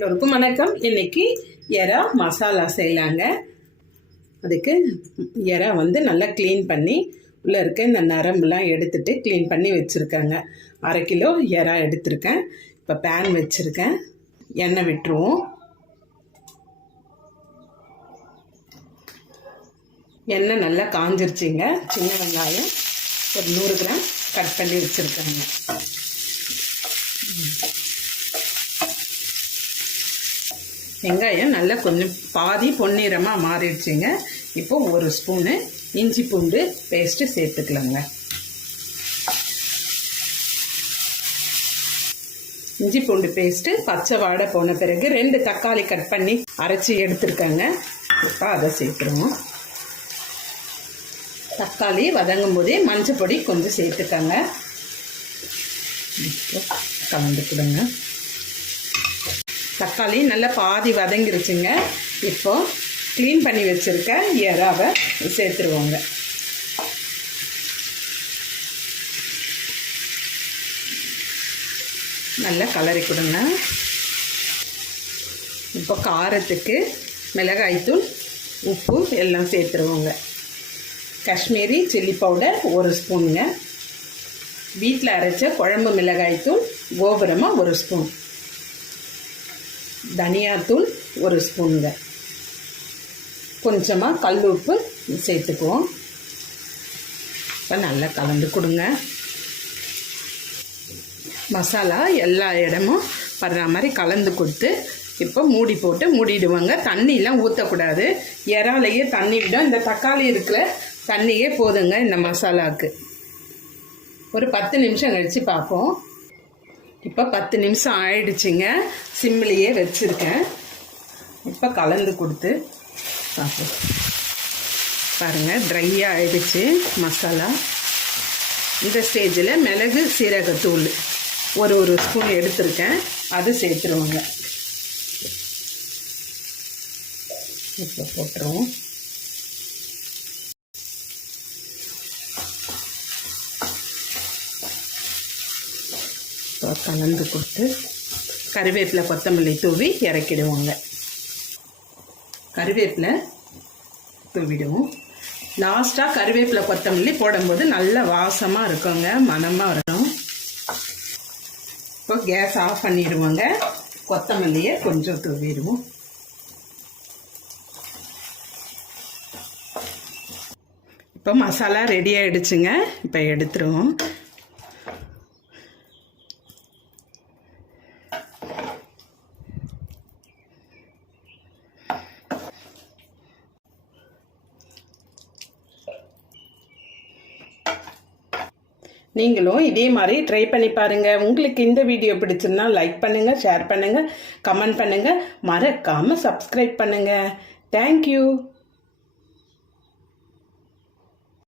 எல்லோருக்கும் வணக்கம். இன்னைக்கு எறா மசாலா செய்யலாங்க. அதுக்கு எறா நல்லா க்ளீன் பண்ணி உள்ளே இருக்க இந்த நரம்புலாம் எடுத்துட்டு க்ளீன் பண்ணி வச்சுருக்காங்க. 1/2 கிலோ எறா எடுத்திருக்கேன். இப்போ பேன் வச்சுருக்கேன். எண்ணெய் விட்டுருவோம். எண்ணெய் நல்லா காஞ்சிருச்சிங்க. சின்ன வெங்காயம் ஒரு 100 கிராம் கட் பண்ணி வச்சுருக்காங்க. வெங்காயம் நல்லா கொஞ்சம் பாதி பொன்னிறமாக மாறிடுச்சுங்க. இப்போ 1 ஸ்பூனு இஞ்சி பூண்டு பேஸ்ட்டு சேர்த்துக்கலாங்க. இஞ்சி பூண்டு பேஸ்ட்டு பச்சை வாடை போன பிறகு 2 தக்காளி கட் பண்ணி அரைச்சி எடுத்துருக்காங்க. இப்போ அதை சேர்த்துருவோம். தக்காளி வதங்கும் போதே மஞ்சள் பொடி கொஞ்சம் சேர்த்துக்காங்க. கலந்து கொடுங்க. தக்காளி நல்லா பாதி வதங்கிருச்சுங்க. இப்போ க்ளீன் பண்ணி வச்சுருக்க எறாவை சேர்த்துருவோங்க. நல்லா கலரி கொடுங்க. இப்போ காரத்துக்கு மிளகாய்த்தூள் உப்பு எல்லாம் சேர்த்துருவோங்க. காஷ்மீரி சில்லி பவுடர் 1 ஸ்பூனுங்க. வீட்டில் அரைச்ச குழம்பு மிளகாய்த்தூள் கோபுரமாக 1 ஸ்பூன். தனியாத்தூள் 1 ஸ்பூனுங்க. கொஞ்சமாக கல் உப்பு சேர்த்துக்குவோம். இப்போ நல்லா கலந்து கொடுங்க. மசாலா எல்லா இடமும் படுற மாதிரி கலந்து கொடுத்து இப்போ மூடி போட்டு மூடிடுவாங்க. தண்ணியெலாம் ஊற்றக்கூடாது. இறாலையே தண்ணி விடும். இந்த தக்காளி இருக்கிற தண்ணியே போதுங்க இந்த மசாலாவுக்கு. ஒரு 10 நிமிஷம் கழித்து பார்ப்போம். இப்போ 10 நிமிஷம் ஆயிடுச்சுங்க. சிம்மிலேயே வச்சுருக்கேன். இப்போ கலந்து கொடுத்து பார்ப்போம். பாருங்கள், ட்ரையாக ஆயிடுச்சு மசாலா. இந்த ஸ்டேஜில் மிளகு சீரகத்தூள் ஒரு ஸ்பூன் எடுத்துருக்கேன். அது சேர்த்துருவோங்க. இப்போ போட்டுருவோம். கலந்து கொடுத்து கறிவேப்பிலை கொத்தமல்லி தூவி இறக்கிடுவோங்க. கறிவேப்பிலை தூவிடுவோம். லாஸ்ட்டாக கறிவேப்பிலை கொத்தமல்லி போடும்போது நல்ல வாசமாக இருக்குங்க, மணமாக இருக்கும். இப்போ கேஸ் ஆஃப் பண்ணிடுவோங்க. கொத்தமல்லியை கொஞ்சம் தூவிடுவோம். இப்போ மசாலா ரெடி ஆகிடுச்சுங்க. இப்போ எடுத்துருவோம். நீங்களும் இதே மாதிரி ட்ரை பண்ணி பாருங்கள். உங்களுக்கு இந்த வீடியோ பிடிச்சிருந்தா லைக் பண்ணுங்கள், ஷேர் பண்ணுங்கள், கமெண்ட் பண்ணுங்கள், மறக்காமல் சப்ஸ்கிரைப் பண்ணுங்கள். தேங்க்யூ.